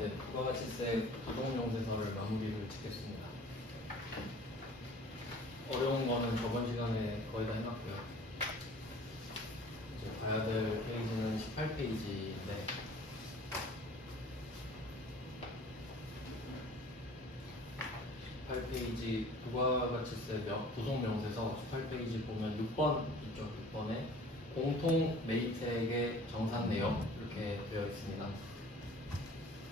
이제 부가가치세 부동명세서를 마무리를 짓겠습니다. 어려운 거는 저번 시간에 거의 다 해놨고요. 이제 봐야 될 페이지는 18페이지인데 부가가치세 부속명세서 18페이지 보면 6번 있죠. 6번에 공통 매입액의 정산 내역 이렇게 되어 있습니다.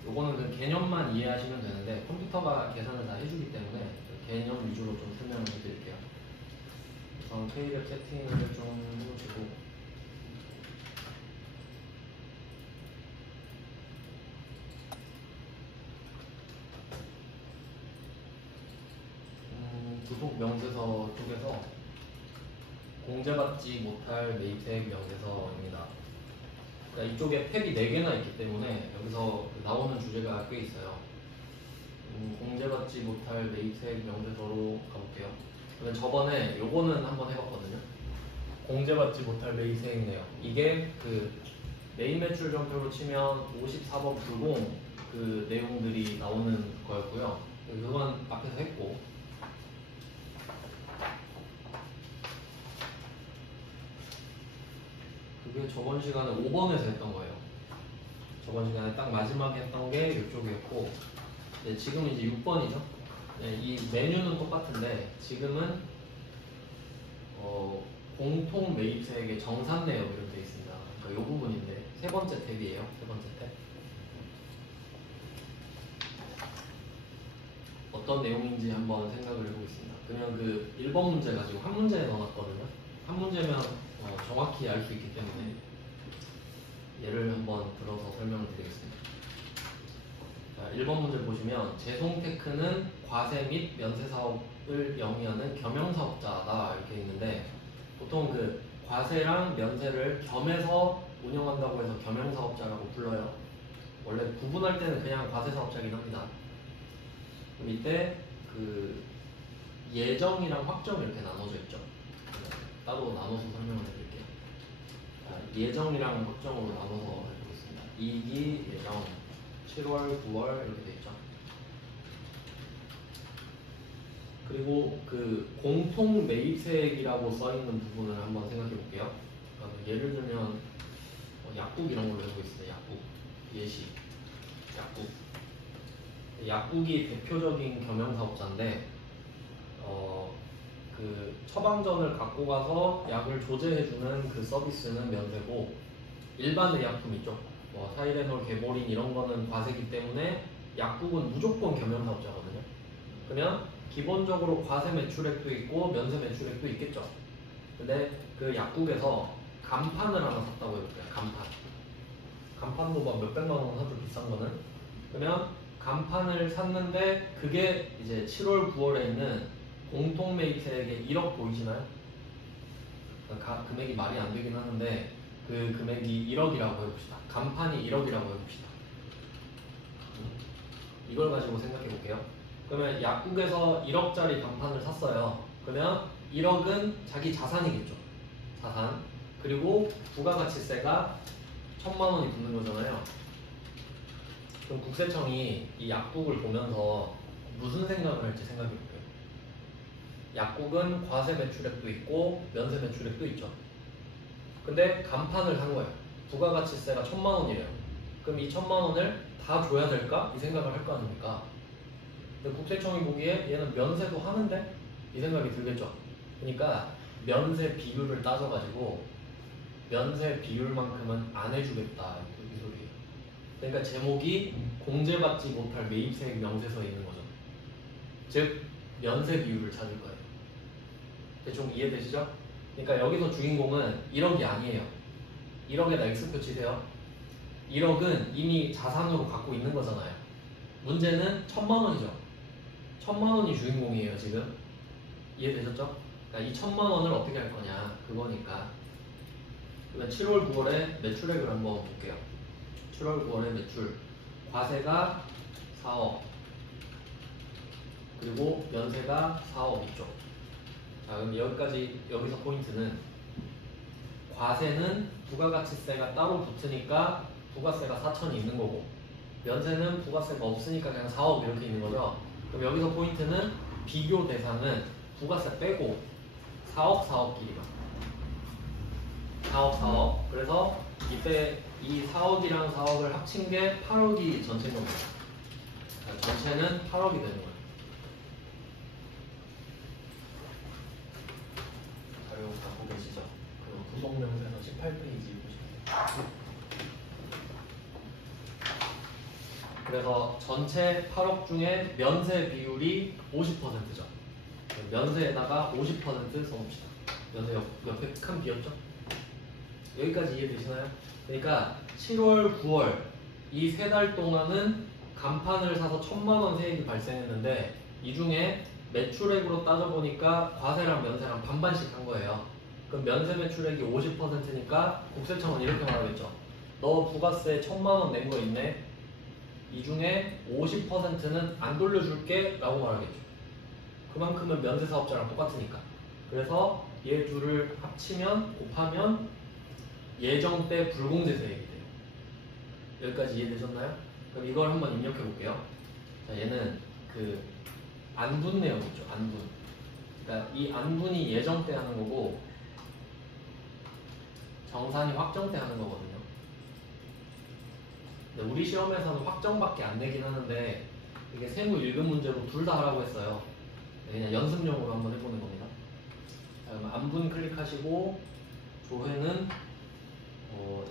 요거는 그 개념만 이해하시면 되는데 컴퓨터가 계산을 다 해주기 때문에 개념 위주로 좀 설명을 해드릴게요. 우선 페이지를 세팅을 좀 해보시고 부속명세서 쪽에서 공제받지 못할 매입액 명세서입니다. 그러니까 이쪽에 탭이 4개나 있기 때문에 여기서 나오는 주제가 꽤 있어요. 공제받지 못할 매입액 명세서로 가볼게요. 근데 저번에 요거는 한번 해봤거든요. 공제받지 못할 매입액 내역. 이게 그 메인 매출 전표로 치면 54번 불공 그 내용들이 나오는 거였고요. 그건 앞에서 했고, 그게 저번 시간에 5번에서 했던 거예요. 저번 시간에 딱 마지막에 했던 게 이쪽이었고, 네, 지금은 이제 6번이죠. 네, 이 메뉴는 똑같은데 지금은 공통 매입액의 정산 내역 이렇게 되어 있습니다. 그러니까 이 부분인데 세 번째 탭이에요. 세 번째 탭. 어떤 내용인지 한번 생각을 해보겠습니다. 그냥 그 1번 문제 가지고 한 문제에 넣어놨거든요. 한 문제면 정확히 알 수 있기 때문에 예를 한번 들어서 설명을 드리겠습니다. 자, 1번 문제 보시면 제송테크는 과세 및 면세 사업을 영위하는 겸용사업자다 이렇게 있는데, 보통 그 과세랑 면세를 겸해서 운영한다고 해서 겸용사업자라고 불러요. 원래 구분할 때는 그냥 과세사업자긴 합니다. 그럼 이때 그 예정이랑 확정 이렇게 나눠져 있죠. 따로 나눠서 설명을 해드릴게요. 자, 예정이랑 확정으로 나눠서 해보겠습니다. 이익이 예정 7월, 9월 이렇게 돼 있죠. 그리고 그 공통 매입세액이라고 써 있는 부분을 한번 생각해 볼게요. 예를 들면 약국 이런 걸로 해보겠습니다. 약국, 예시, 약국. 약국이 대표적인 겸용사업자인데 그 처방전을 갖고 가서 약을 조제해주는 그 서비스는 면세고, 일반 의약품 있죠. 뭐 타이레놀, 개보린 이런 거는 과세기 때문에 약국은 무조건 겸용사업자거든요. 그러면 기본적으로 과세 매출액도 있고 면세 매출액도 있겠죠. 근데 그 약국에서 간판을 하나 샀다고 해볼게요. 간판도 막 몇백만 원 하죠, 비싼 거는. 그러면 간판을 샀는데 그게 이제 7월, 9월에 있는 공통 매입세액의 1억 보이시나요? 그러니까 금액이 말이 안 되긴 하는데 그 금액이 1억이라고 해봅시다. 간판이 1억이라고 해봅시다. 이걸 가지고 생각해 볼게요. 그러면 약국에서 1억짜리 간판을 샀어요. 그러면 1억은 자기 자산이겠죠. 자산. 그리고 부가가치세가 1000만 원이 붙는 거잖아요. 그럼 국세청이 이 약국을 보면서 무슨 생각을 할지 생각해 볼게요. 약국은 과세 매출액도 있고 면세 매출액도 있죠. 근데 간판을 산 거예요. 부가가치세가 1000만 원이래요. 그럼 이 1000만 원을 다 줘야 될까? 이 생각을 할 거 아닙니까? 근데 국세청이 보기에 얘는 면세도 하는데? 이 생각이 들겠죠. 그러니까 면세 비율을 따져가지고 면세 비율만큼은 안 해주겠다 이 소리예요. 그러니까 제목이 공제받지 못할 매입세액 명세서에 있는 거죠. 즉 면세 비율을 찾을 거예요. 대충 이해되시죠? 그러니까 여기서 주인공은 1억이 아니에요. 1억에다 X표 치세요. 1억은 이미 자산으로 갖고 있는 거잖아요. 문제는 1000만 원이죠. 1000만 원이 주인공이에요, 지금. 이해되셨죠? 그러니까 이 1000만 원을 어떻게 할 거냐, 그거니까. 그러면 7월, 9월에 매출액을 한번 볼게요. 7월, 9월의 매출. 과세가 4억. 그리고 면세가 4억 있죠. 자, 그럼 여기서 포인트는 과세는 부가가치세가 따로 붙으니까 부가세가 4천이 있는 거고, 면세는 부가세가 없으니까 그냥 4억 이렇게 있는 거죠. 그럼 여기서 포인트는 비교 대상은 부가세 빼고 4억 4억끼리가 4억 4억. 그래서 이때 이 4억이랑 4억을 합친 게 8억이 전체인 겁니다. 전체는 8억이 되는 거예요. 자료 갖고 계시죠? 그 구성명세서 18페이지 보시면. 그래서 전체 8억 중에 면세 비율이 50%죠. 면세에다가 50% 써봅시다. 면세 옆에 큰 비였죠? 여기까지 이해되시나요? 그러니까 7월, 9월 이 3달 동안은 간판을 사서 1000만원 세액이 발생했는데 이 중에 매출액으로 따져보니까 과세랑 면세랑 반반씩 한 거예요. 그럼 면세 매출액이 50%니까 국세청은 이렇게 말하겠죠. 너 부가세 1000만원 낸 거 있네? 이 중에 50%는 안 돌려줄게 라고 말하겠죠. 그만큼은 면세 사업자랑 똑같으니까. 그래서 얘 둘을 합치면 곱하면 예정 때 불공제 세액이 돼요. 여기까지 이해되셨나요? 그럼 이걸 한번 입력해 볼게요. 자, 얘는 그 안분 내용 있죠. 안분. 그러니까 이 안분이 예정 때 하는 거고 정산이 확정 때 하는 거거든요. 근데 우리 시험에서는 확정밖에 안 내긴 하는데 이게 세무 1급 문제로 둘 다 하라고 했어요. 그냥 연습용으로 한번 해보는 겁니다. 자, 그럼 안분 클릭하시고 조회는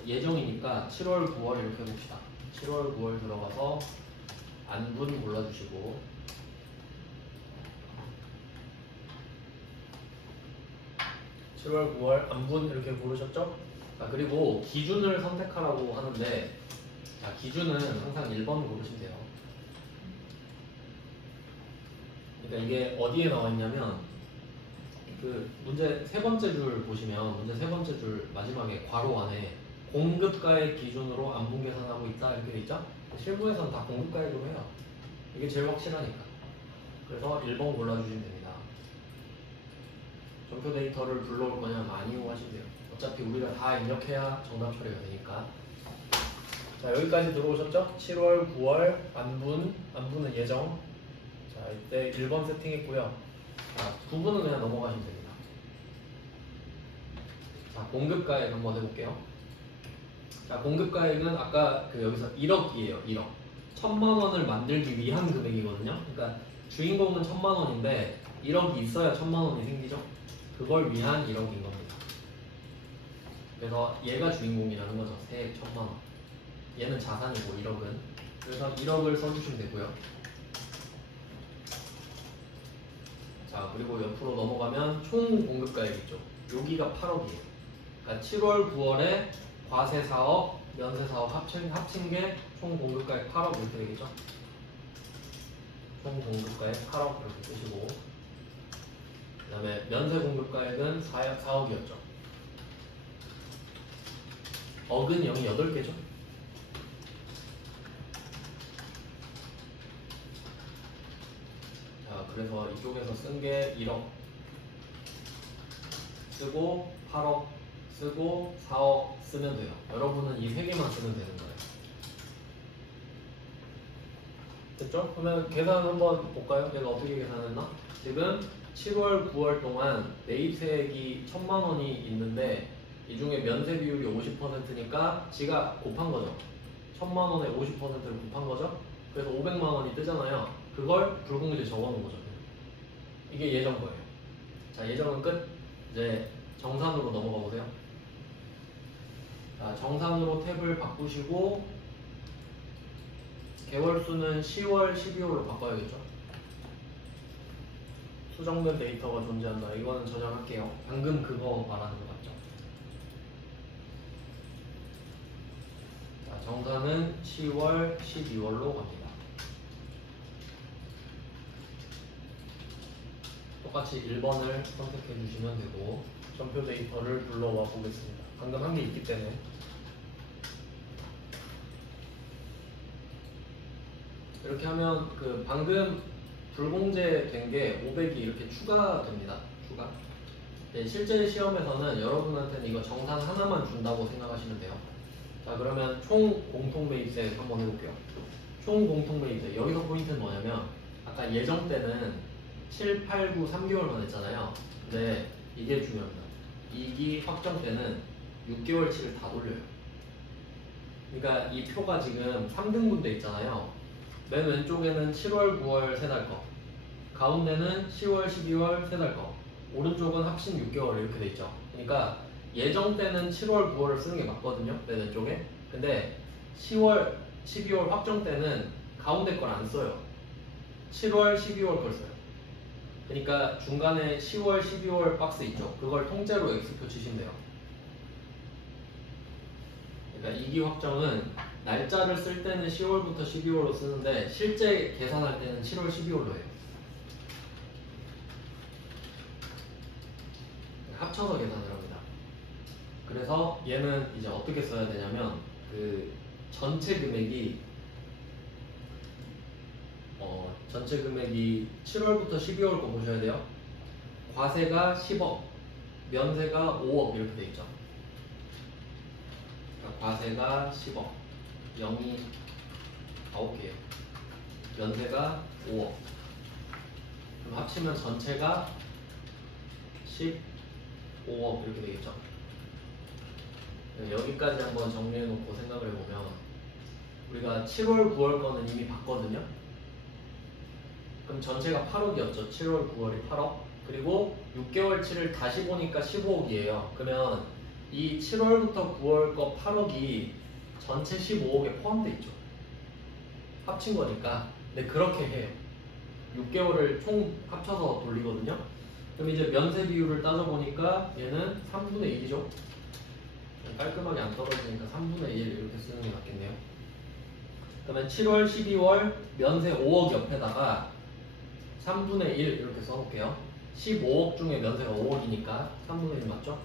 예정이니까 7월, 9월 이렇게 해봅시다. 7월, 9월 들어가서 안분 골라주시고 7월, 9월 안분 이렇게 고르셨죠? 그리고 기준을 선택하라고 하는데 자, 기준은 항상 1번 고르시면 돼요. 그러니까 이게 어디에 나와 있냐면 그 문제 세 번째 줄 보시면 문제 세 번째 줄 마지막에 괄호 안에 공급가액 기준으로 안분 계산하고 있다 이렇게 돼 있죠? 실무에서는 다 공급가액으로 해요. 이게 제일 확실하니까. 그래서 1번 골라주시면 됩니다. 전표 데이터를 불러올 거냐면 아니요 하시면 돼요. 어차피 우리가 다 입력해야 정답 처리가 되니까. 자, 여기까지 들어오셨죠? 7월, 9월 안분은 예정. 자, 이때 1번 세팅했고요. 자, 9분은 그냥 넘어가시면 됩니다. 자, 공급가액 한번 해볼게요. 자, 공급가액은 아까 그 여기서 1억이에요. 1억. 1000만원을 만들기 위한 금액이거든요. 그러니까 주인공은 1000만원인데 1억이 있어야 1000만원이 생기죠. 그걸 위한 1억인 겁니다. 그래서 얘가 주인공이라는 거죠. 세액 1000만원. 얘는 자산이고 1억은. 그래서 1억을 써주시면 되고요. 자, 그리고 옆으로 넘어가면 총 공급가액 있죠. 여기가 8억이에요. 그러니까 7월, 9월에 과세 4억, 면세 4억 합친 게 총 공급가액 8억 이렇게 되겠죠. 총 공급가액 8억 이렇게 쓰시고 그 다음에 면세 공급가액은 4억이었죠. 억은 0이 8개죠. 자, 그래서 이쪽에서 쓴 게 1억 쓰고 8억 쓰고 4억 쓰면 돼요. 여러분은 이 세 개만 쓰면 되는 거예요. 됐죠? 그러면 계산 한번 볼까요? 내가 어떻게 계산했나? 지금 7월, 9월 동안 매입세액이 1000만원이 있는데 이 중에 면세 비율이 50%니까 지가 곱한 거죠. 1000만원에 50%를 곱한 거죠. 그래서 500만원이 뜨잖아요. 그걸 불공제 적어놓은 거죠. 이게 예정 거예요. 자, 예정은 끝. 이제 정산으로 넘어가 보세요. 자, 정산으로 탭을 바꾸시고 개월수는 10월, 12월로 바꿔야겠죠. 수정된 데이터가 존재한다. 이거는 저장할게요. 방금 그거 말하는 거 맞죠? 자, 정산은 10월, 12월로 갑니다. 똑같이 1번을 선택해 주시면 되고 전표 데이터를 불러와 보겠습니다. 방금 한 게 있기 때문에 이렇게 하면 그 방금 불공제 된 게 500이 이렇게 추가됩니다. 추가. 네, 실제 시험에서는 여러분한테는 이거 정산 하나만 준다고 생각하시면 돼요. 자, 그러면 총 공통 매입세 한번 해볼게요. 총 공통 매입세. 여기서 포인트는 뭐냐면 아까 예정 때는 7, 8, 9, 3개월만 했잖아요. 근데 이게 중요합니다. 2기 확정 때는 6개월치를 다 돌려요. 그러니까 이 표가 지금 3등분 돼 있잖아요. 맨 왼쪽에는 7월, 9월 세 달 거, 가운데는 10월, 12월 세 달 거, 오른쪽은 합친 6개월 이렇게 돼 있죠. 그러니까 예정 때는 7월, 9월을 쓰는 게 맞거든요. 맨 왼쪽에. 근데 10월, 12월 확정 때는 가운데 걸 안 써요. 7월, 12월 걸 써요. 그러니까 중간에 10월, 12월 박스 있죠. 그걸 통째로 X표 치시면 돼요. 그러니까 2기 확정은 날짜를 쓸 때는 10월부터 12월로 쓰는데 실제 계산할 때는 7월, 12월로 해요. 합쳐서 계산을 합니다. 그래서 얘는 이제 어떻게 써야 되냐면 그 전체 금액이 7월부터 12월 거 보셔야 돼요. 과세가 10억, 면세가 5억 이렇게 돼 있죠. 그러니까 과세가 10억, 0이 9개예요. 면세가 5억. 그럼 합치면 전체가 15억 이렇게 되겠죠. 여기까지 한번 정리해 놓고 생각을 해보면 우리가 7월, 9월 거는 이미 봤거든요. 그럼 전체가 8억이었죠. 7월, 9월이 8억. 그리고 6개월치를 다시 보니까 15억이에요. 그러면 이 7월부터 9월 거 8억이 전체 15억에 포함되어 있죠. 합친 거니까. 근데 그렇게 해요. 6개월을 총 합쳐서 돌리거든요. 그럼 이제 면세 비율을 따져보니까 얘는 3분의 1이죠. 깔끔하게 안 떨어지니까 3분의 1 이렇게 쓰는 게 낫겠네요. 그러면 7월, 12월 면세 5억 옆에다가 3분의 1 이렇게 써놓을게요. 15억 중에 면세가 5억이니까 3분의 1 맞죠?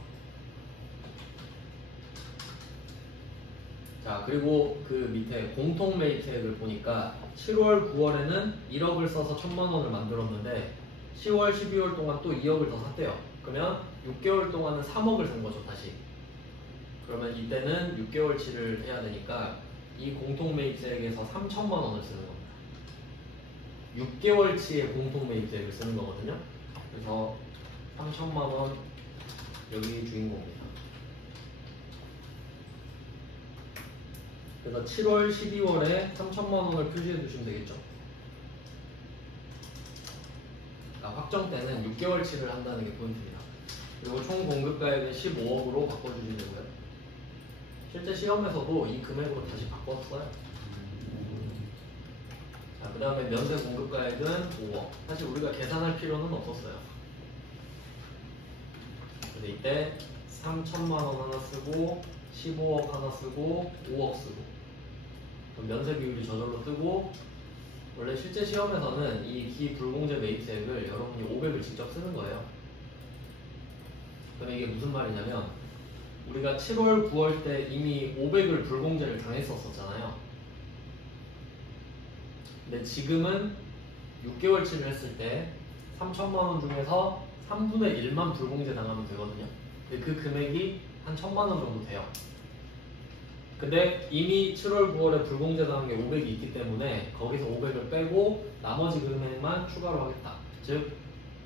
자, 그리고 그 밑에 공통 매입세액을 보니까 7월, 9월에는 1억을 써서 1,000만 원을 만들었는데 10월, 12월 동안 또 2억을 더 샀대요. 그러면 6개월 동안은 3억을 산 거죠, 다시. 그러면 이때는 6개월치를 해야 되니까 이 공통 매입세액에서 3,000만 원을 쓰는 겁니다. 6개월치의 공통 매입세액을 쓰는 거거든요. 그래서 3,000만 원 여기 주인공입니다. 그래서 7월, 12월에 3,000만 원을 표시해 두시면 되겠죠. 그러니까 확정 때는 6개월치를 한다는 게 포인트입니다. 그리고 총 공급가액은 15억으로 바꿔주시면 되고요. 실제 시험에서도 이 금액으로 다시 바꿨어요. 자, 그 다음에 면세 공급가액은 5억. 사실 우리가 계산할 필요는 없었어요. 근데 이때 3,000만 원 하나 쓰고 15억 하나 쓰고 5억 쓰고 그럼 면세 비율이 저절로 뜨고 원래 실제 시험에서는 이 기불공제 매입세액을 여러분이 500을 직접 쓰는 거예요. 그럼 이게 무슨 말이냐면 우리가 7월, 9월 때 이미 500을 불공제를 당했었잖아요. 근데 지금은 6개월치를 했을 때 3,000만 원 중에서 3분의 1만 불공제 당하면 되거든요. 근데 그 금액이 한 1,000만 원 정도 돼요. 근데 이미 7월, 9월에 불공제 당한 게 500이 있기 때문에 거기서 500을 빼고 나머지 금액만 추가로 하겠다. 즉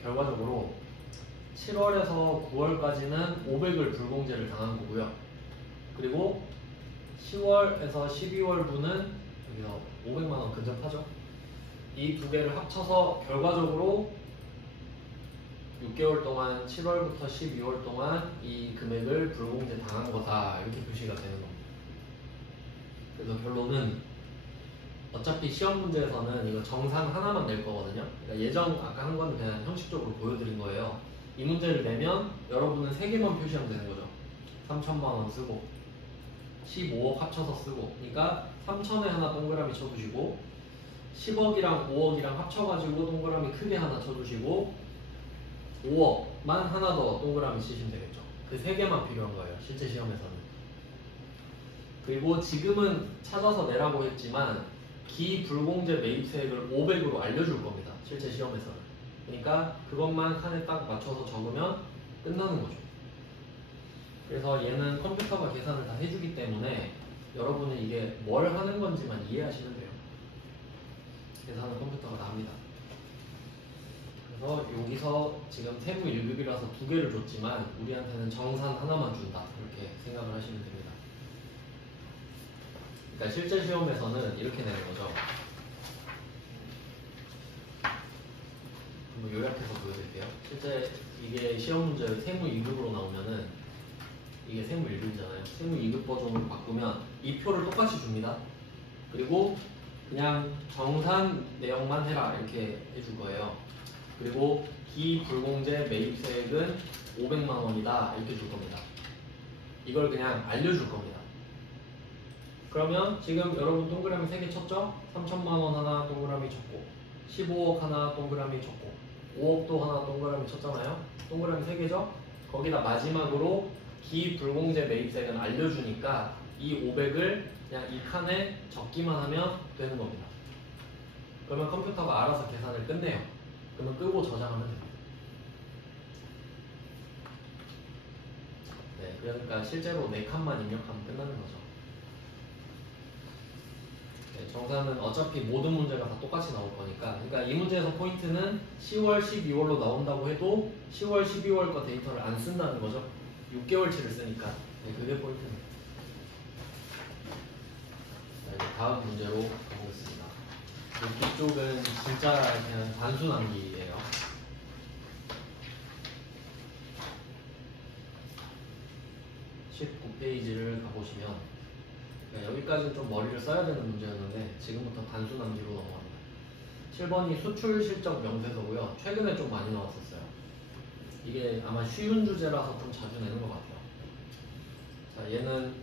결과적으로 7월에서 9월까지는 500을 불공제를 당한 거고요. 그리고 10월에서 12월분은 여기서 500만 원 근접하죠. 이 두 개를 합쳐서 결과적으로 6개월 동안 7월부터 12월 동안 이 금액을 불공제 당한 거다 이렇게 표시가 되는 겁니다. 그래서 결론은 어차피 시험 문제에서는 이거 정상 하나만 낼 거거든요. 그러니까 예정 아까 한 건 그냥 형식적으로 보여드린 거예요. 이 문제를 내면 여러분은 3개만 표시하면 되는 거죠. 3,000만 원 쓰고 15억 합쳐서 쓰고 그러니까 3,000에 하나 동그라미 쳐주시고 10억이랑 5억이랑 합쳐가지고 동그라미 크게 하나 쳐주시고 5억만 하나 더 동그라미 치시면 되겠죠. 그 3개만 필요한 거예요. 실제 시험에서는. 그리고 지금은 찾아서 내라고 했지만 기불공제 매입세액을 500으로 알려줄 겁니다. 실제 시험에서는. 그러니까 그것만 칸에 딱 맞춰서 적으면 끝나는 거죠. 그래서 얘는 컴퓨터가 계산을 다 해주기 때문에 여러분은 이게 뭘 하는 건지만 이해하시면 돼요. 계산은 컴퓨터가 다 합니다. 그래서 여기서 지금 세무 1급이라서 두 개를 줬지만 우리한테는 정산 하나만 준다, 이렇게 생각을 하시면 됩니다. 그러니까 실제 시험에서는 이렇게 내는 거죠. 한번 요약해서 보여드릴게요. 실제 이게 시험 문제 세무 2급으로 나오면은 이게 세무 1급이잖아요. 세무 2급 버전으로 바꾸면 이 표를 똑같이 줍니다. 그리고 그냥 정산 내용만 해라, 이렇게 해줄 거예요. 그리고 기불공제 매입세액은 500만 원이다, 이렇게 줄 겁니다. 이걸 그냥 알려줄 겁니다. 그러면 지금 여러분 동그라미 3개 쳤죠? 3천만 원 하나 동그라미 쳤고, 15억 하나 동그라미 쳤고, 5억도 하나 동그라미 쳤잖아요. 동그라미 3개죠? 거기다 마지막으로 기불공제 매입세액은 알려주니까 이 500을 그냥 이 칸에 적기만 하면 되는 겁니다. 그러면 컴퓨터가 알아서 계산을 끝내요. 그러면 끄고 저장하면 됩니다. 네, 그러니까 실제로 4칸만 입력하면 끝나는 거죠. 네, 정산은 어차피 모든 문제가 다 똑같이 나올 거니까. 그러니까 이 문제에서 포인트는 10월, 12월로 나온다고 해도 10월, 12월 거 데이터를 안 쓴다는 거죠. 6개월치를 쓰니까. 네, 그게 포인트입니다. 자, 이제 다음 문제로 가보겠습니다. 이쪽은 진짜 그냥 단순 암기예요. 19페이지를 가보시면, 여기까지는 좀 머리를 써야 되는 문제였는데 지금부터 단순 암기로 넘어갑니다. 7번이 수출 실적 명세서고요. 최근에 좀 많이 나왔었어요. 이게 아마 쉬운 주제라서 좀 자주 내는 것 같아요. 자, 얘는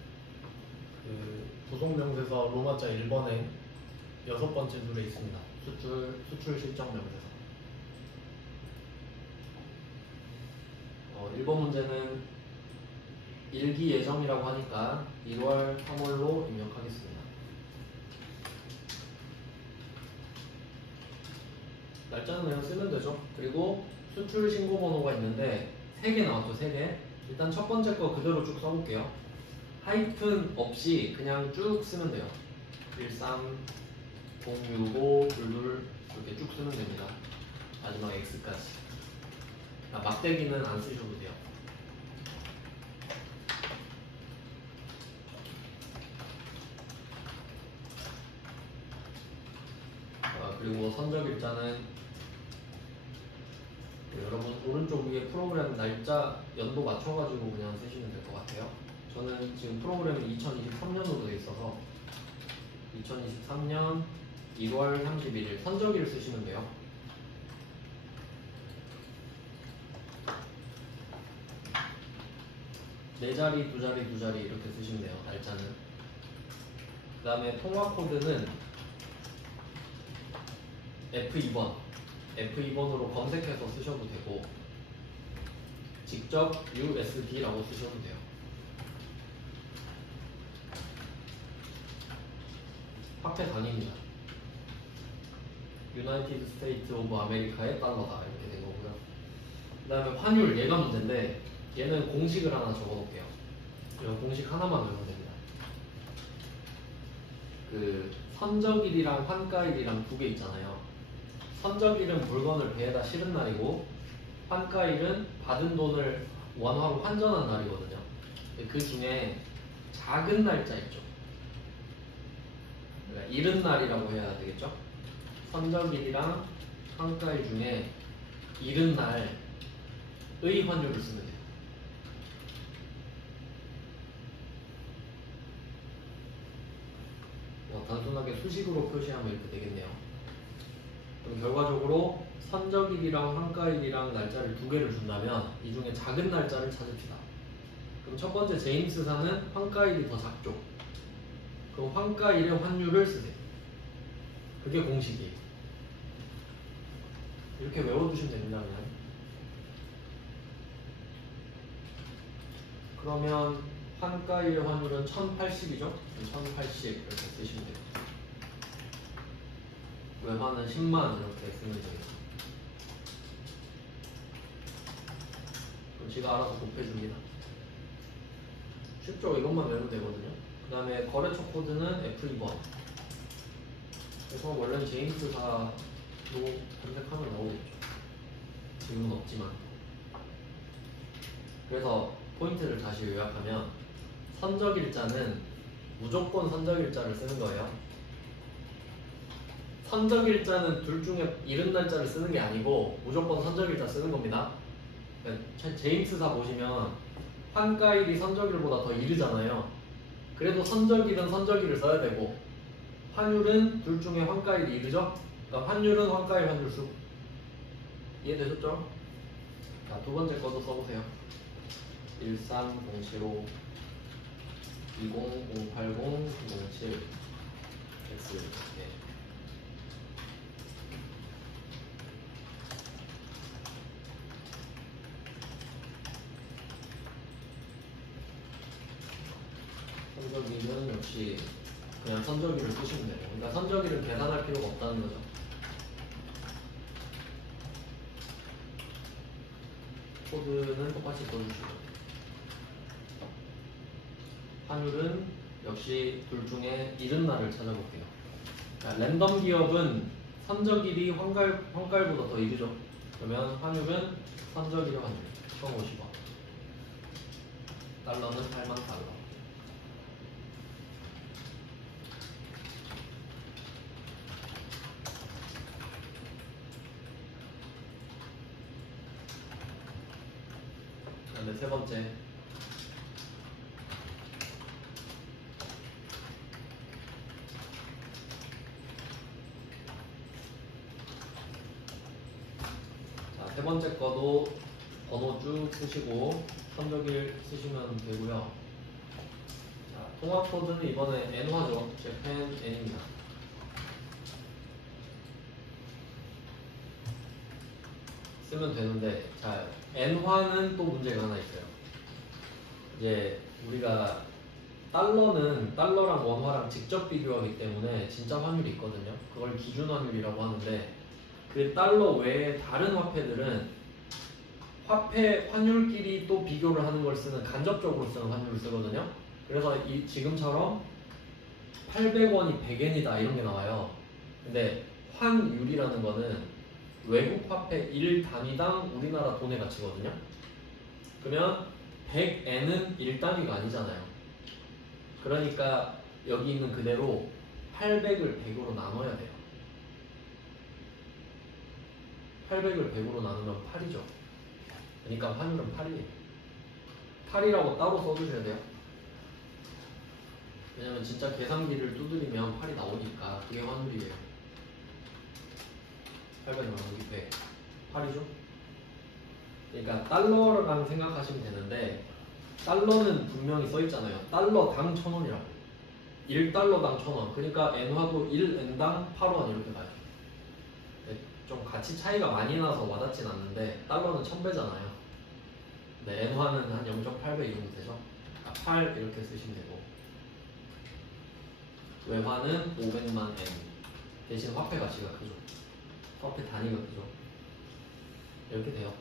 그 부속 명세서 로마자 1번에 6번째 줄에 있습니다. 수출 실적 명세서. 1번 문제는 일기 예정이라고 하니까 1월, 3월로 입력하겠습니다. 날짜는 그냥 쓰면 되죠. 그리고 수출 신고 번호가 있는데 3개 나왔죠. 3개. 일단 첫 번째 거 그대로 쭉 써볼게요. 하이픈 없이 그냥 쭉 쓰면 돼요. 13, 065, 22 이렇게 쭉 쓰면 됩니다. 마지막 X까지. 막대기는 안 쓰셔도 돼요. 그리고 선적일자는 여러분 오른쪽 위에 프로그램 날짜 연도 맞춰가지고 그냥 쓰시면 될 것 같아요. 저는 지금 프로그램이 2023년으로 되어 있어서 2023년 1월 31일 선적일 쓰시면 돼요. 네 자리, 두 자리, 두 자리 이렇게 쓰시면 돼요. 날짜는. 그 다음에 통화 코드는 F2번으로 검색해서 쓰셔도 되고 직접 USD라고 쓰셔도 돼요. 화폐 단위입니다. 유나이티드 스테이트 오브 아메리카의 달러다, 이렇게 된 거고요. 그 다음에 환율, 얘가 문제인데 얘는 공식을 하나 적어 놓을게요. 그리고 공식 하나만 외우면 됩니다. 그 선적일이랑 환가일이랑 두 개 있잖아요. 선적일은 물건을 배에다 실은 날이고 환가일은 받은 돈을 원화로 환전한 날이거든요. 그 중에 작은 날짜 있죠. 그러니까 이른 날이라고 해야 되겠죠. 선적일이랑 환가일 중에 이른 날의 환율을 쓰면 돼요. 단순하게 수식으로 표시하면 이렇게 되겠네요. 그럼 결과적으로 선적일이랑 환가일이랑 날짜를 두 개를 준다면 이 중에 작은 날짜를 찾읍시다. 그럼 첫 번째 제임스사는 환가일이 더 작죠. 그럼 환가일의 환율을 쓰세요. 그게 공식이에요. 이렇게 외워두시면 됩니다. 그러면 환가일 환율은 1080이죠? 1080 이렇게 쓰시면 돼요. 외화는 10만 이렇게 쓰면 돼요. 그럼 지가 알아서 곱해줍니다. 쉽죠? 이것만 외우면 되거든요. 그 다음에 거래처 코드는 F2번. 그래서 원래는 제임스사로 검색하면 나오겠죠. 지금은 없지만. 그래서 포인트를 다시 요약하면 선적일자는 무조건 선적일자를 쓰는 거예요. 선적일자는 둘 중에 이른 날짜를 쓰는 게 아니고 무조건 선적일자 쓰는 겁니다. 제임스사 보시면 환가일이 선적일보다 더 이르잖아요. 그래도 선적일은 선적일을 써야 되고 환율은 둘 중에 환가일이 이르죠? 그러니까 환율은 환가일 환율수. 이해되셨죠? 자, 두 번째 거도 써보세요. 13075 20080 07 X 네. 선적일은 역시 그냥 선적일을 쓰시면 돼요. 그러니까 선적일은 계산할 필요가 없다는 거죠. 코드는 똑같이 써주시고 환율은 역시 둘 중에 이른 날을 찾아볼게요. 자, 랜덤 기업은 선적일이 환가일보다 더 이르죠. 그러면 환율은 선적일의 환율 1050원, 달러는 8만 달러. 그다음에 세 번째, 자, 세 번째 거도 번호 쭉 쓰시고 선적일 쓰시면 되고요. 자, 통화 코드는 이번에 엔화죠. 재팬 N입니다. 쓰면 되는데, 자, 엔화는 또 문제가 하나 있어요. 이제 우리가 달러는 달러랑 원화랑 직접 비교하기 때문에 진짜 환율이 있거든요. 그걸 기준 환율이라고 하는데, 그 달러 외에 다른 화폐들은 화폐 환율끼리 또 비교를 하는 걸 쓰는, 간접적으로 쓰는 환율을 쓰거든요. 그래서 지금처럼 800원이 100엔이다 이런 게 나와요. 근데 환율이라는 거는 외국 화폐 1단위당 우리나라 돈의 가치거든요. 그러면 100엔은 1단위가 아니잖아요. 그러니까 여기 있는 그대로 800을 100으로 나눠야 돼요. 800을 100으로 나누면 8이죠. 그러니까 환율은 8이에요. 8이라고 따로 써주셔야 돼요. 왜냐면 진짜 계산기를 두드리면 8이 나오니까 그게 환율이에요. 800 나누기 100 8이죠. 그러니까 달러랑 생각하시면 되는데, 달러는 분명히 써있잖아요. 달러당 1000원이라고. 1달러당 1000원. 그러니까 엔화도 1엔당 8원 이렇게 가요. 좀 가치 차이가 많이 나서 와닿진 않는데 달러는 1000배잖아요. 네, 엔화는 한 0.8배 이 정도 되죠. 8 이렇게 쓰시면 되고, 외화는 500만 엔. 대신 화폐 가치가 크죠. 화폐 단위가 크죠. 이렇게 돼요.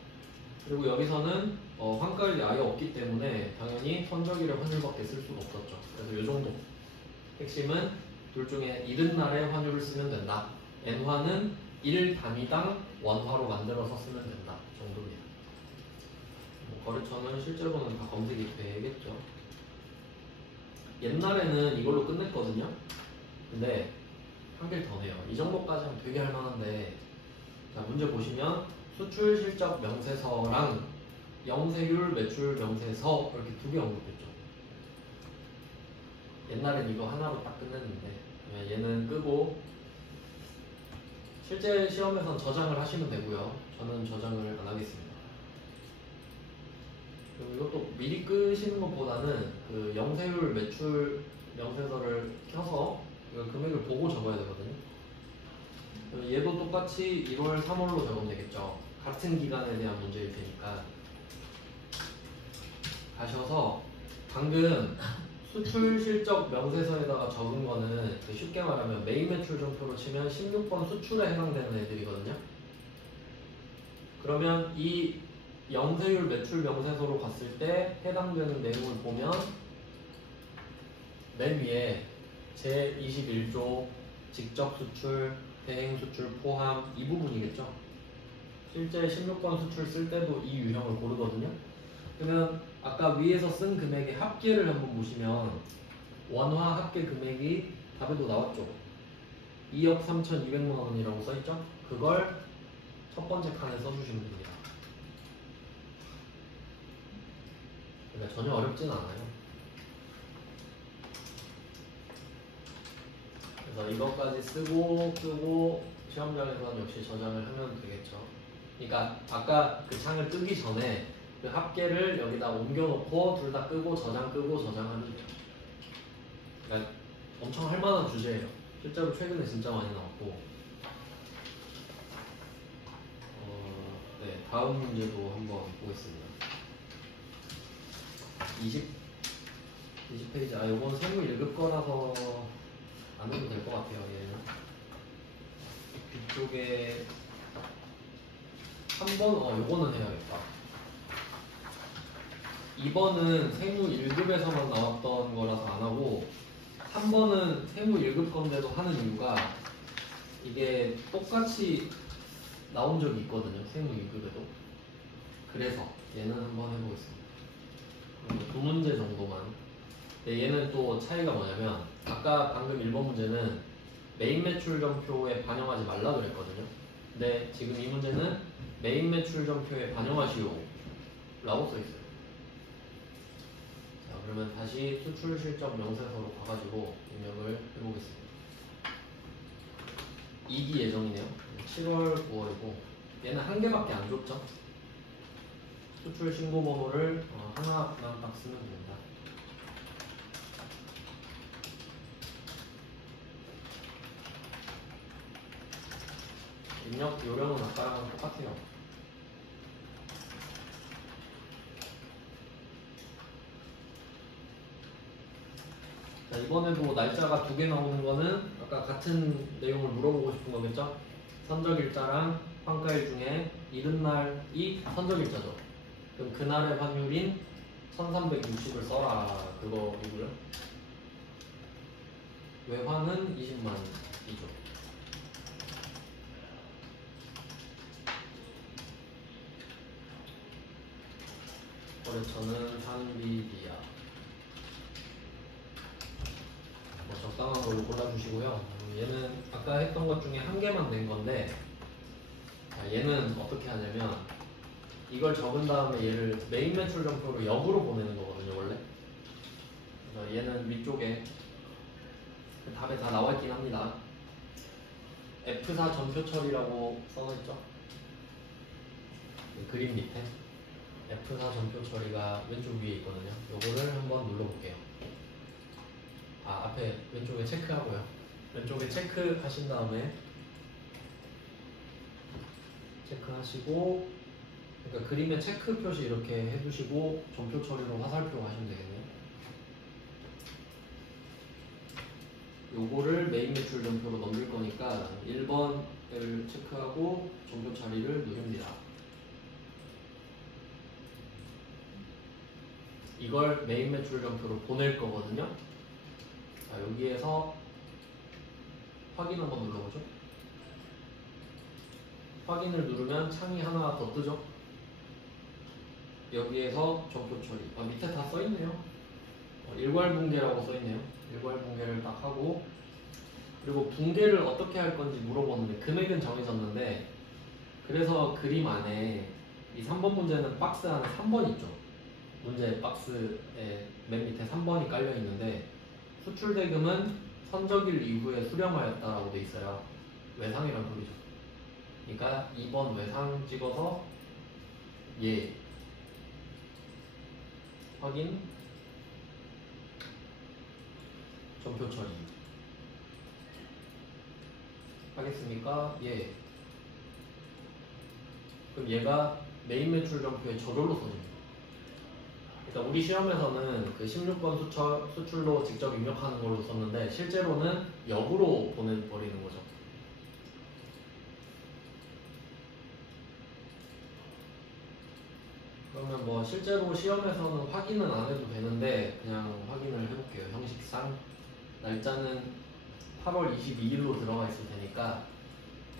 그리고 여기서는 환가율이 아예 없기 때문에 당연히 선적일의 환율밖에 쓸 수가 없었죠. 그래서 이 정도. 핵심은 둘 중에 이른 날의 환율을 쓰면 된다. 엔화는 1단위당 원화로 만들어서 쓰면 된다 정도입니다. 거래처는 실제로는 다 검색이 되겠죠. 옛날에는 이걸로 끝냈거든요. 근데 한 개를 더 내요. 이 정도까지 하면 되게 할만한데, 자, 문제 보시면 수출 실적 명세서랑 영세율 매출 명세서 이렇게 두 개 언급했죠. 옛날엔 이거 하나로 딱 끝냈는데 얘는 끄고 실제 시험에선 저장을 하시면 되고요. 저는 저장을 안 하겠습니다. 그리고 이것도 미리 끄시는 것보다는 그 영세율 매출 명세서를 켜서 이거 금액을 보고 적어야 되거든요. 얘도 똑같이 1월, 3월로 적으면 되겠죠. 같은 기간에 대한 문제일 테니까. 가셔서 방금 수출 실적 명세서에다가 적은 거는 쉽게 말하면 매입 매출 종표로 치면 16번 수출에 해당되는 애들이거든요. 그러면 이 영세율 매출 명세서로 갔을 때 해당되는 내용을 보면 맨 위에 제21조 직접 수출, 대행 수출 포함 이 부분이겠죠. 실제 16번 수출 쓸 때도 이 유형을 고르거든요. 그러면 아까 위에서 쓴 금액의 합계를 한번 보시면 원화 합계 금액이 답에도 나왔죠. 2억 3,200만 원이라고 써있죠. 그걸 첫 번째 칸에 써주시면 됩니다. 그러니까 전혀 어렵진 않아요. 그래서 이것까지 쓰고 끄고 시험장에서는 역시 저장을 하면 되겠죠. 그러니까 아까 그 창을 끄기 전에 그 합계를 여기다 옮겨놓고 둘 다 끄고 저장하면 돼요. 그러니까 엄청 할만한 주제예요. 실제로 최근에 진짜 많이 나왔고. 네, 다음 문제도 한번 보겠습니다. 20페이지. 아, 요건 세무 1급 거라서 안 해도 될 것 같아요. 얘는 뒤쪽에 한 번, 요거는 해야겠다. 2번은 세무 1급에서만 나왔던 거라서 안 하고 3번은 세무 1급 건데도 하는 이유가 이게 똑같이 나온 적이 있거든요. 세무 2급에도. 그래서 얘는 한번 해보겠습니다. 두 문제 정도만. 네, 얘는 또 차이가 뭐냐면 아까 방금 1번 문제는 메인 매출 전표에 반영하지 말라 그랬거든요. 근데 지금 이 문제는 메인 매출 전표에 반영하시오 라고 써있어요. 자, 그러면 다시 수출 실적 명세서로 가가지고 입력을 해보겠습니다. 2기 예정이네요. 7월 9월이고 얘는 한 개밖에 안 줬죠. 수출 신고 번호를 하나만 딱 쓰면 됩니다. 입력 요령은 아까랑 똑같아요. 자, 이번에도 날짜가 2개 나오는 거는 아까 같은 내용을 물어보고 싶은 거겠죠? 선적일자랑 환가일 중에 이튿날이 선적일자죠. 그럼 그날의 환율인 1360을 써라 그거이고요. 외환은 20만이죠. 거래처는 한비디아. 적당한 걸로 골라주시고요. 얘는 아까 했던 것 중에 한 개만 낸 건데 얘는 어떻게 하냐면 이걸 적은 다음에 얘를 메인 매출 전표로 역으로 보내는 거거든요. 원래 얘는 위쪽에 답에 다 나와 있긴 합니다. F4 전표 처리라고 써있죠. 그림 밑에 F4 전표 처리가 왼쪽 위에 있거든요. 요거를 한번 눌러볼게요. 앞에 왼쪽에 체크하고요. 왼쪽에 체크하신 다음에 체크하시고, 그러니까 그림에 체크 표시 이렇게 해두시고 전표 처리로 화살표 하시면 되겠네요. 요거를 메인 매출 전표로 넘길 거니까 1번을 체크하고 전표 처리를 누릅니다. 이걸 메인 매출 전표로 보낼 거거든요. 자, 여기에서 확인 한번 눌러보죠. 확인을 누르면 창이 하나 더 뜨죠. 여기에서 전표 처리. 밑에 다 써있네요. 일괄분계라고 써있네요. 일괄분계를 딱 하고, 그리고 분계를 어떻게 할 건지 물어보는데 금액은 정해졌는데, 그래서 그림 안에 이 3번 문제는 박스 안에 3번 있죠. 문제 박스에 맨 밑에 3번이 깔려 있는데 수출 대금은 선적일 이후에 수령하였다라고 돼 있어요. 외상이란 소리죠. 그러니까 2번 외상 찍어서 예 확인 전표 처리 하겠습니까? 예. 그럼 얘가 메인 매출 전표에 저절로 써집니다. 그러니까 우리 시험에서는 그 16번 수출로 직접 입력하는 걸로 썼는데 실제로는 역으로 보내버리는 거죠. 그러면 뭐 실제로 시험에서는 확인은 안 해도 되는데 그냥 확인을 해볼게요. 형식상 날짜는 8월 22일로 들어가 있을 테니까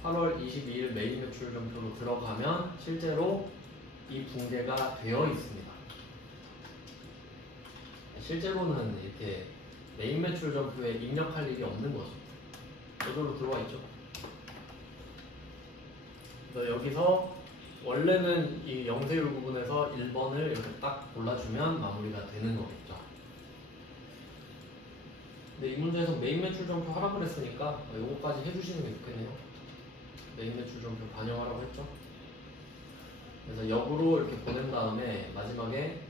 8월 22일 메인 매출 점표로 들어가면 실제로 이 붕괴가 되어 있습니다. 실제로는 이렇게 메인 매출 점표에 입력할 일이 없는 거죠. 저절로 들어와 있죠. 그래서 여기서 원래는 이 영세율 부분에서 1번을 이렇게 딱 골라주면 마무리가 되는 거겠죠. 근데 이 문제에서 메인 매출 점표 하라고 했으니까 요거까지 해주시는 게 좋겠네요. 메인 매출 점표 반영하라고 했죠. 그래서 역으로 이렇게 보낸 다음에 마지막에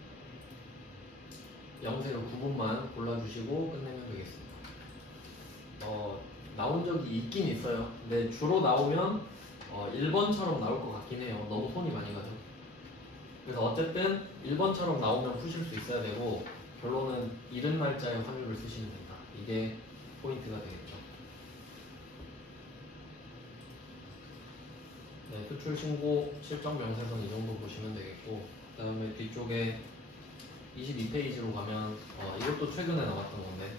영세율 구분만 골라주시고 끝내면 되겠습니다. 나온 적이 있긴 있어요. 근데 주로 나오면 1번처럼 나올 것 같긴 해요. 너무 손이 많이 가죠. 그래서 어쨌든 1번처럼 나오면 푸실 수 있어야 되고 결론은 이른 날짜의 환율을 쓰시면 된다. 이게 포인트가 되겠죠. 네, 수출 신고 실적 명세선 이 정도 보시면 되겠고 그 다음에 뒤쪽에 22페이지로 가면 이것도 최근에 나왔던 건데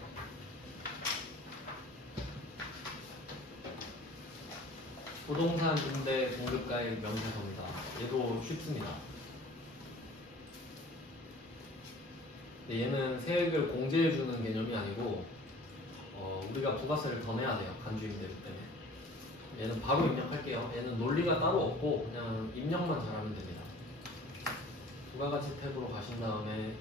부동산 임대 공급가액 명세서입니다. 얘도 쉽습니다. 얘는 세액을 공제해주는 개념이 아니고 우리가 부가세를 더 내야 돼요. 간주 임대료 때문에. 얘는 바로 입력할게요. 얘는 논리가 따로 없고 그냥 입력만 잘하면 됩니다. 부가가치 탭으로 가신 다음에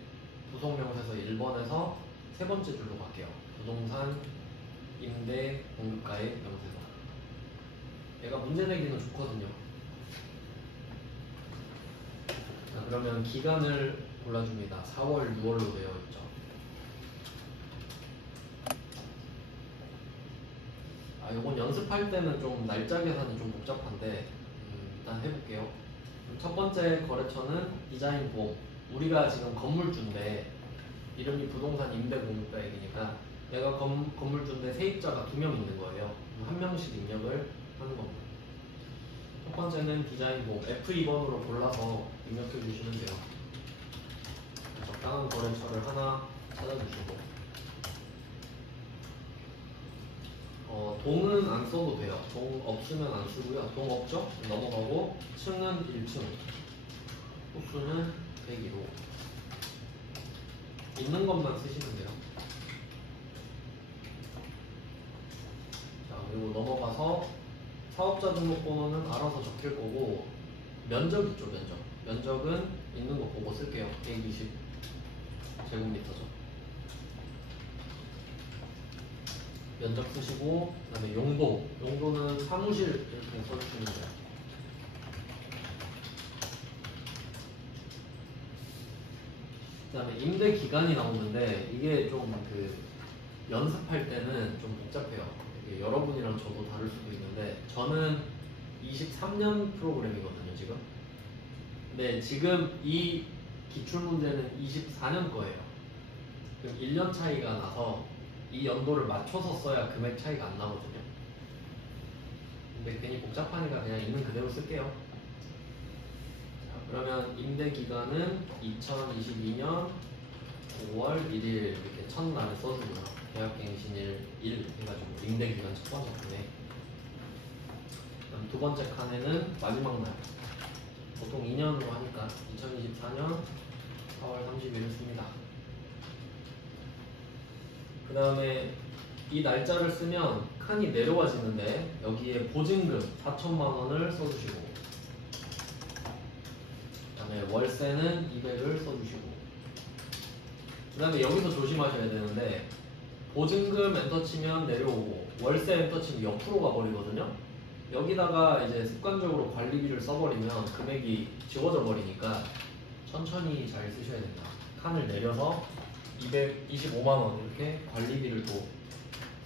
부속명세서 1번에서 세 번째 줄로 갈게요. 부동산 임대 공급가액 명세서. 얘가 문제 내기는 좋거든요. 자, 그러면 기간을 골라줍니다. 4월, 6월로 되어 있죠. 요건 연습할 때는 좀 날짜 계산이 좀 복잡한데 일단 해볼게요. 첫 번째 거래처는 디자인 보험. 우리가 지금 건물주인데 이름이 부동산 임대 공급가액이니까 얘가 건물주인데 세입자가 2명 있는 거예요. 한 명씩 입력을 하는 겁니다. 첫 번째는 디자인 보험 F2번으로 골라서 입력해 주시면 돼요. 적당한 거래처를 하나 찾아주시고 동은 안 써도 돼요. 동 없으면 안 쓰고요. 동 없죠? 넘어가고 층은 1층 호수는 102호 있는 것만 쓰시면 돼요. 자, 그리고 넘어가서 사업자 등록번호는 알아서 적힐 거고 면적 있죠. 면적은 있는 거 보고 쓸게요. 120 제곱미터죠. 면적 쓰시고 그 다음에 용도는 사무실 이렇게 써주시면 돼요. 그 다음에 임대 기간이 나오는데 이게 좀 연습할 때는 좀 복잡해요. 이게 여러분이랑 저도 다를 수도 있는데 저는 23년 프로그램이거든요 지금. 근데 지금 이 기출문제는 24년 거예요. 그럼 1년 차이가 나서 이 연도를 맞춰서 써야 금액 차이가 안 나거든요. 근데 괜히 복잡하니까 그냥 있는 그대로 쓸게요. 자, 그러면 임대 기간은 2022년 5월 1일 이렇게 첫날을 써주고요. 계약갱신일 1 해가지고 임대 기간 첫 번째 칸에 그럼 두 번째 칸에는 마지막 날 보통 2년으로 하니까 2024년 4월 30일을 씁니다. 그 다음에 이 날짜를 쓰면 칸이 내려와지는데 여기에 보증금 4천만 원을 써주시고 그 다음에 월세는 200을 써주시고 그 다음에 여기서 조심하셔야 되는데 보증금 엔터 치면 내려오고 월세 엔터 치면 옆으로 가버리거든요. 여기다가 이제 습관적으로 관리비를 써버리면 금액이 지워져 버리니까 천천히 잘 쓰셔야 된다. 칸을 내려서 225만 원 이렇게 관리비를 또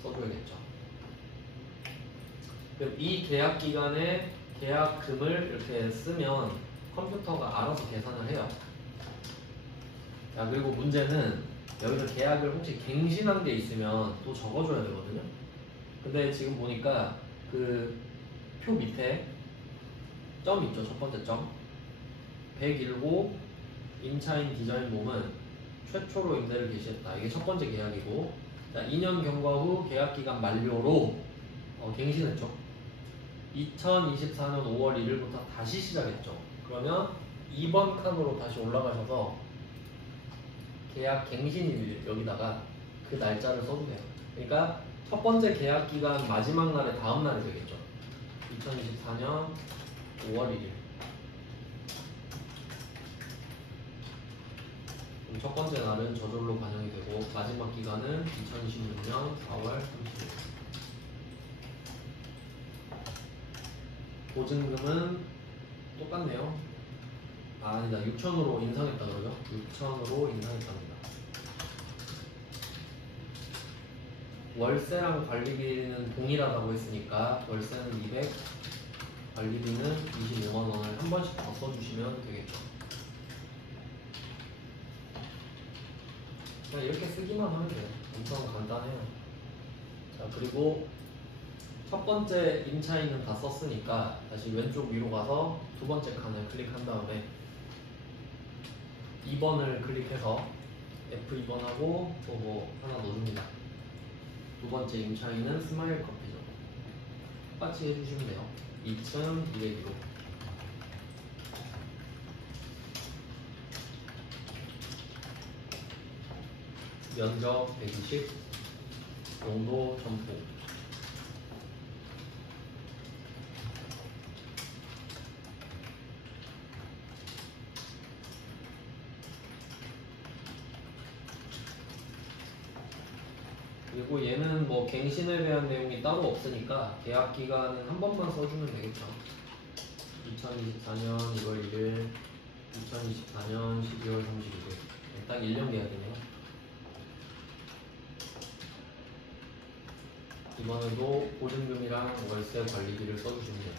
써줘야겠죠. 그럼 이 계약 기간에 계약금을 이렇게 쓰면 컴퓨터가 알아서 계산을 해요. 자, 그리고 문제는 여기서 계약을 혹시 갱신한 게 있으면 또 적어줘야 되거든요. 근데 지금 보니까 그 표 밑에 점 있죠. 첫 번째 점 101호 임차인 디자인 봄은 최초로 임대를 개시했다. 이게 첫 번째 계약이고 자, 2년 경과 후 계약기간 만료로 갱신했죠. 2024년 5월 1일부터 다시 시작했죠. 그러면 2번 칸으로 다시 올라가셔서 계약 갱신일 여기다가 그 날짜를 써주세요. 그러니까 첫 번째 계약 기간 마지막 날의 다음 날이 되겠죠. 2024년 5월 1일. 그럼 첫 번째 날은 저절로 반영이 되고 마지막 기간은 2026년 4월 30일. 보증금은 똑같네요. 아니다. 6천으로 인상했다 그러죠? 6천으로 인상했답니다. 월세랑 관리비는 동일하다고 했으니까 월세는 200, 관리비는 25만원을 한 번씩 더 써주시면 되겠죠. 그냥 이렇게 쓰기만 하면 돼요. 엄청 간단해요. 자, 그리고 첫 번째 임차인은 다 썼으니까 다시 왼쪽 위로 가서 두 번째 칸을 클릭한 다음에 2번을 클릭해서 F2번하고 또 뭐 하나 넣어줍니다. 두 번째 임차인은 스마일 커피죠. 똑같이 해주시면 돼요. 2층 201호. 면적 120, 용도 점포. 그리고 얘는 뭐 갱신에 대한 내용이 따로 없으니까 계약 기간은 한 번만 써주면 되겠죠. 2024년 1월 1일, 2024년 12월 31일. 딱 1년 계약이네요. 이번에도 보증금이랑 월세 관리비를 써주시면 돼요.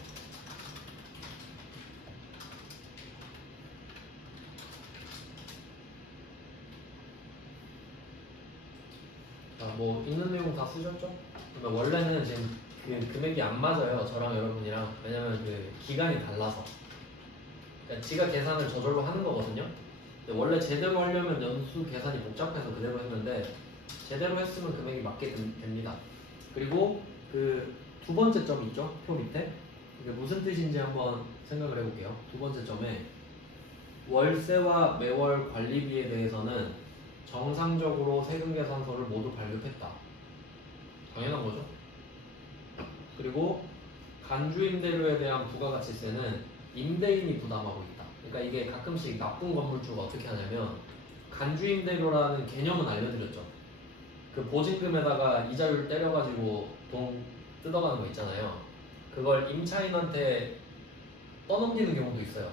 자, 뭐 있는 내용 다 쓰셨죠? 그러면 원래는 지금 그 금액이 안 맞아요. 저랑 여러분이랑. 왜냐면 그 기간이 달라서. 그러니까 지가 계산을 저절로 하는 거거든요. 근데 원래 제대로 하려면 연수 계산이 복잡해서 그대로 했는데 제대로 했으면 금액이 맞게 됩니다. 그리고 그 두 번째 점 있죠? 표 밑에. 이게 무슨 뜻인지 한번 생각을 해볼게요. 두 번째 점에 월세와 매월 관리비에 대해서는 정상적으로 세금계산서를 모두 발급했다. 당연한 거죠. 그리고 간주임대료에 대한 부가가치세는 임대인이 부담하고 있다. 그러니까 이게 가끔씩 나쁜 건물주가 어떻게 하냐면 간주임대료라는 개념은 알려드렸죠. 그 보증금에다가 이자율 때려가지고 돈 뜯어가는 거 있잖아요. 그걸 임차인한테 떠넘기는 경우도 있어요.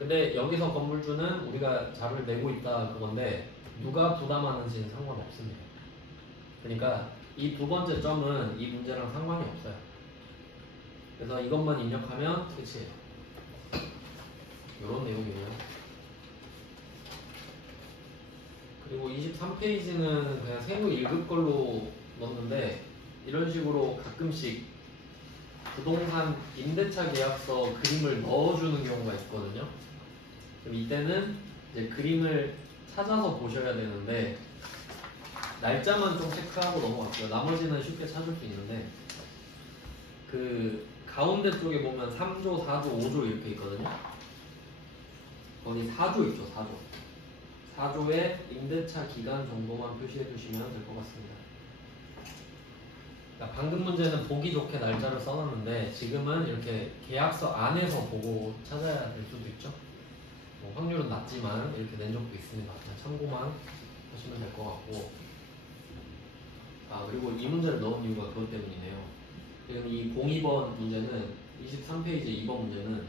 근데 여기서 건물주는 우리가 자료를 내고 있다 그건데 누가 부담하는지는 상관없습니다. 그러니까 이 두 번째 점은 이 문제랑 상관이 없어요. 그래서 이것만 입력하면 끝이에요. 이런 내용이에요. 그리고 23페이지는 그냥 세무 1급 걸로 넣었는데 이런 식으로 가끔씩 부동산 임대차 계약서 그림을 넣어주는 경우가 있거든요. 그럼 이때는 이제 그림을 찾아서 보셔야 되는데 날짜만 좀 체크하고 넘어갈게요. 나머지는 쉽게 찾을 수 있는데 그 가운데 쪽에 보면 3조, 4조, 5조 이렇게 있거든요. 거기 4조 있죠. 4조. 4조에 임대차 기간 정도만 표시해 주시면 될 것 같습니다. 그러니까 방금 문제는 보기 좋게 날짜를 써놨는데 지금은 이렇게 계약서 안에서 보고 찾아야 될 수도 있죠. 뭐 확률은 낮지만 이렇게 낸 적도 있습니다. 그냥 참고만 하시면 될 것 같고. 아, 그리고 이 문제를 넣은 이유가 그것 때문이네요. 지금 이 02번 문제는 23페이지 2번 문제는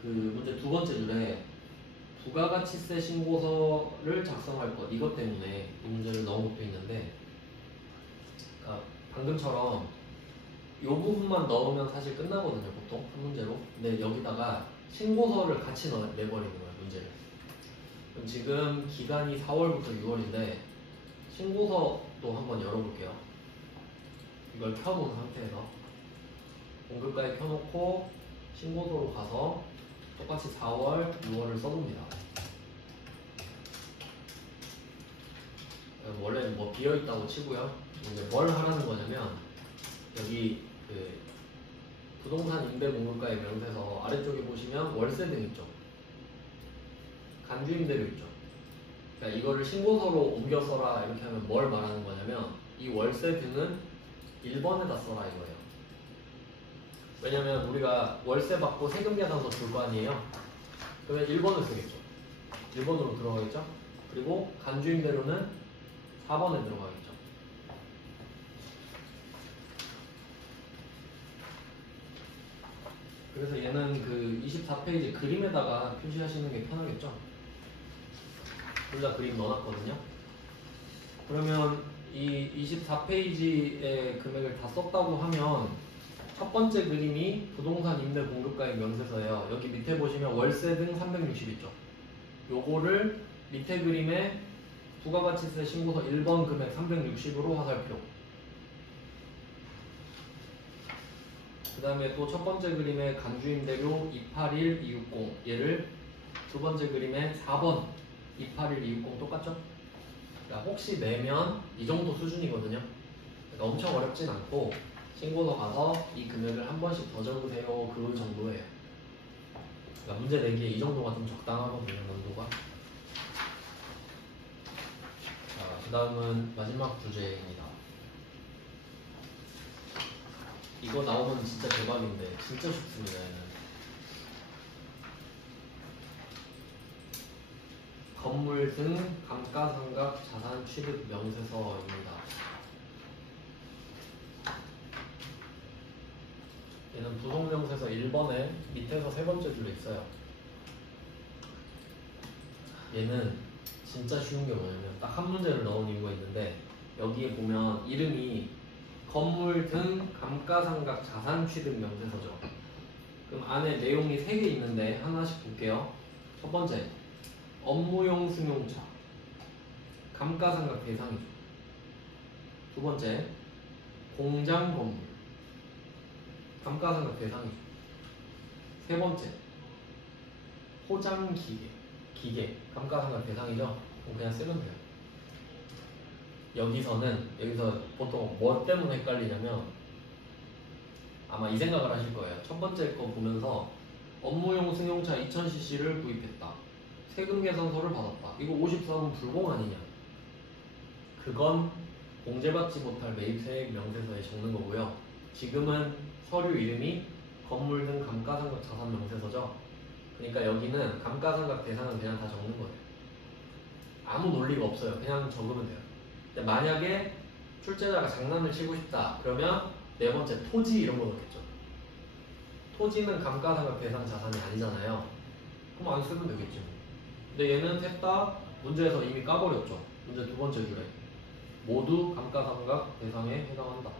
그 문제 두 번째 줄에 부가가치세 신고서를 작성할 것 이것 때문에 이 문제를 넣은 것도 있는데 그러니까 방금처럼 이 부분만 넣으면 사실 끝나거든요. 보통 한 문제로. 근데 여기다가 신고서를 같이 내버리는 거예요. 문제를. 그럼 지금 기간이 4월부터 6월인데 신고서도 한번 열어볼게요. 이걸 켜놓은 상태에서 공급가에 켜놓고 신고서로 가서 똑같이 4월, 6월을 써봅니다. 원래는 뭐 비어 있다고 치고요. 이제 뭘 하라는 거냐면 여기 그 부동산 임대 공급가의 명세서 아래쪽에 보시면 월세 등 있죠. 간주임대료 있죠. 그러니까 이거를 신고서로 옮겨 써라 이렇게 하면 뭘 말하는 거냐면 이 월세 등은 1번에다 써라 이거예요. 왜냐면 우리가 월세 받고 세금 계산서 줄 거 아니에요. 그러면 1번을 쓰겠죠. 1번으로 들어가겠죠. 그리고 간주임대료는 4번에 들어가겠죠. 그래서 얘는 그 24페이지 그림에다가 표시하시는 게 편하겠죠. 둘 다 그림 넣어놨거든요. 그러면 이 24페이지의 금액을 다 썼다고 하면 첫 번째 그림이 부동산 임대 공급가액 명세서예요. 여기 밑에 보시면 월세 등 360 있죠. 요거를 밑에 그림에 부가가치세 신고서 1번 금액 360으로 화살표. 그 다음에 또 첫 번째 그림의 간주임대료 281, 260 얘를 두 번째 그림의 4번 281, 260 똑같죠? 그러니까 혹시 내면 이 정도 수준이거든요. 그러니까 엄청 어렵진 않고 신고서 가서 이 금액을 한 번씩 더 적으세요 그 정도예요. 그러니까 문제 내기에 이 정도가 좀 적당하거든요. 난도가. 자, 그 다음은 마지막 주제입니다. 이거 나오면 진짜 대박인데 진짜 쉽습니다. 얘는. 건물 등 감가상각 자산 취득 명세서입니다. 얘는 부속명세서 1번에 밑에서 세 번째 줄에 있어요. 얘는 진짜 쉬운 게 뭐냐면 딱 한 문제를 넣은 이유가 있는데 여기에 보면 이름이 건물 등 감가상각 자산 취득 명세서죠. 그럼 안에 내용이 3개 있는데 하나씩 볼게요. 첫 번째, 업무용 승용차 감가상각 대상이죠. 두 번째, 공장 건물 감가상각 대상이죠. 세 번째, 포장 기계 감가상각 대상이죠. 그럼 그냥 쓰면 돼요. 여기서 보통 뭐 때문에 헷갈리냐면 아마 이 생각을 하실 거예요. 첫 번째 거 보면서 업무용 승용차 2000cc를 구입했다. 세금 계산서를 받았다. 이거 54분 불공 아니냐? 그건 공제받지 못할 매입세액 명세서에 적는 거고요. 지금은 서류 이름이 건물 등 감가상각 자산 명세서죠. 그러니까 여기는 감가상각 대상은 그냥 다 적는 거예요. 아무 논리가 없어요. 그냥 적으면 돼요. 근데 만약에 출제자가 장난을 치고 싶다 그러면 네 번째 토지 이런 거 넣겠죠. 토지는 감가상각 대상 자산이 아니잖아요. 그럼 안 쓰면 되겠지 뭐. 근데 얘는 셋 다 문제에서 이미 까버렸죠. 문제 두 번째 줄에 모두 감가상각 대상에 해당한다.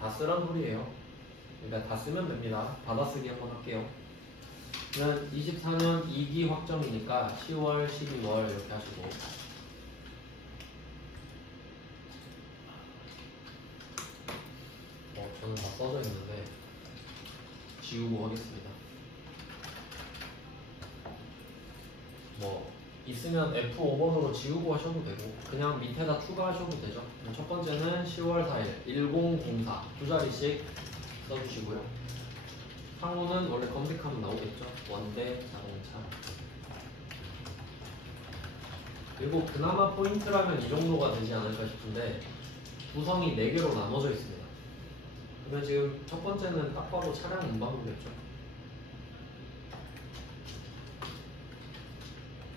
다 쓰란 소리예요. 그러니까 다 쓰면 됩니다. 받아쓰기 한번 할게요. 24년 2기 확정이니까 10월, 12월 이렇게 하시고 저는 다 써져 있는데 지우고 하겠습니다. 뭐 있으면 F5번으로 지우고 하셔도 되고 그냥 밑에다 추가하셔도 되죠. 첫 번째는 10월 4일 1004 두 자리씩 써주시고요. 상호는 원래 검색하면 나오겠죠. 원대 자동차. 그리고 그나마 포인트라면 이 정도가 되지 않을까 싶은데 구성이 4개로 나눠져 있습니다. 그러면 지금 첫 번째는 딱 봐도 차량 운반부겠죠.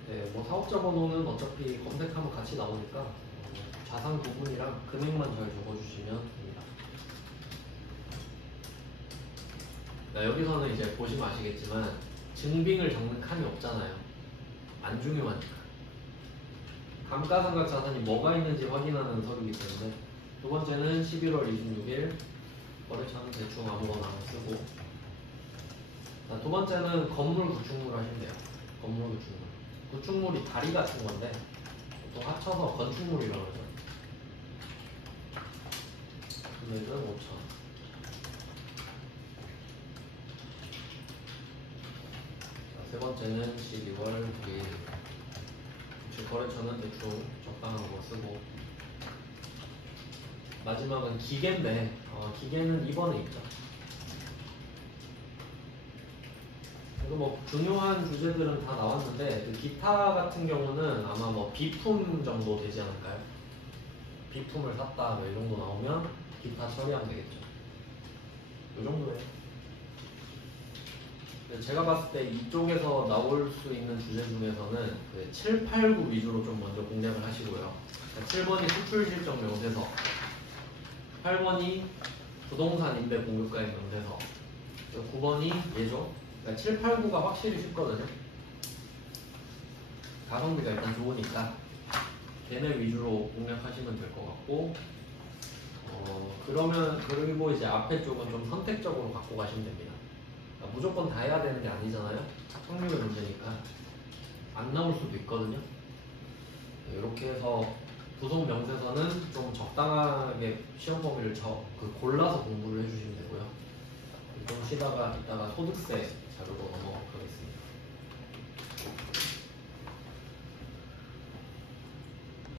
네, 뭐 사업자 번호는 어차피 검색하면 같이 나오니까 자산 구분이랑 금액만 잘 적어주시면 됩니다. 여기서는 이제 보시면 아시겠지만 증빙을 적는 칸이 없잖아요. 안 중요하니까. 감가상각 자산이 뭐가 있는지 확인하는 서류이기 때문에 두 번째는 11월 26일 거래처는 대충 아무거나 쓰고 두 번째는 건물 구축물 하시면 돼요. 건물 구축물. 구축물이 다리 같은 건데 보통 합쳐서 건축물이라고 하죠. 금액은 5,000원. 세 번째는 12월 9일. 구축 거래처는 대충 적당한 거 쓰고 마지막은 기계인데 기계는 2번에 있죠. 그리고 뭐 중요한 주제들은 다 나왔는데 그 기타 같은 경우는 아마 뭐 비품 정도 되지 않을까요? 비품을 샀다 뭐 이 정도 나오면 기타 처리하면 되겠죠. 이 정도예요. 제가 봤을 때 이쪽에서 나올 수 있는 주제 중에서는 그 7, 8, 9 위주로 좀 먼저 공략을 하시고요. 7번이 수출 실적 명세서, 8번이 부동산 임대 공급가액 명세서, 9번이 예조. 그러니까 7, 8, 9가 확실히 쉽거든요. 가성비가 일단 좋으니까 걔네 위주로 공략하시면 될 것 같고, 그리고 이제 앞에 쪽은 좀 선택적으로 갖고 가시면 됩니다. 그러니까 무조건 다 해야 되는 게 아니잖아요. 확률의 문제니까 안 나올 수도 있거든요. 이렇게 해서 부속 명세서는 좀 적당하게 시험 범위를 골라서 공부를 해주시면 되고요. 좀 쉬다가 이따가 소득세 자료로 넘어가고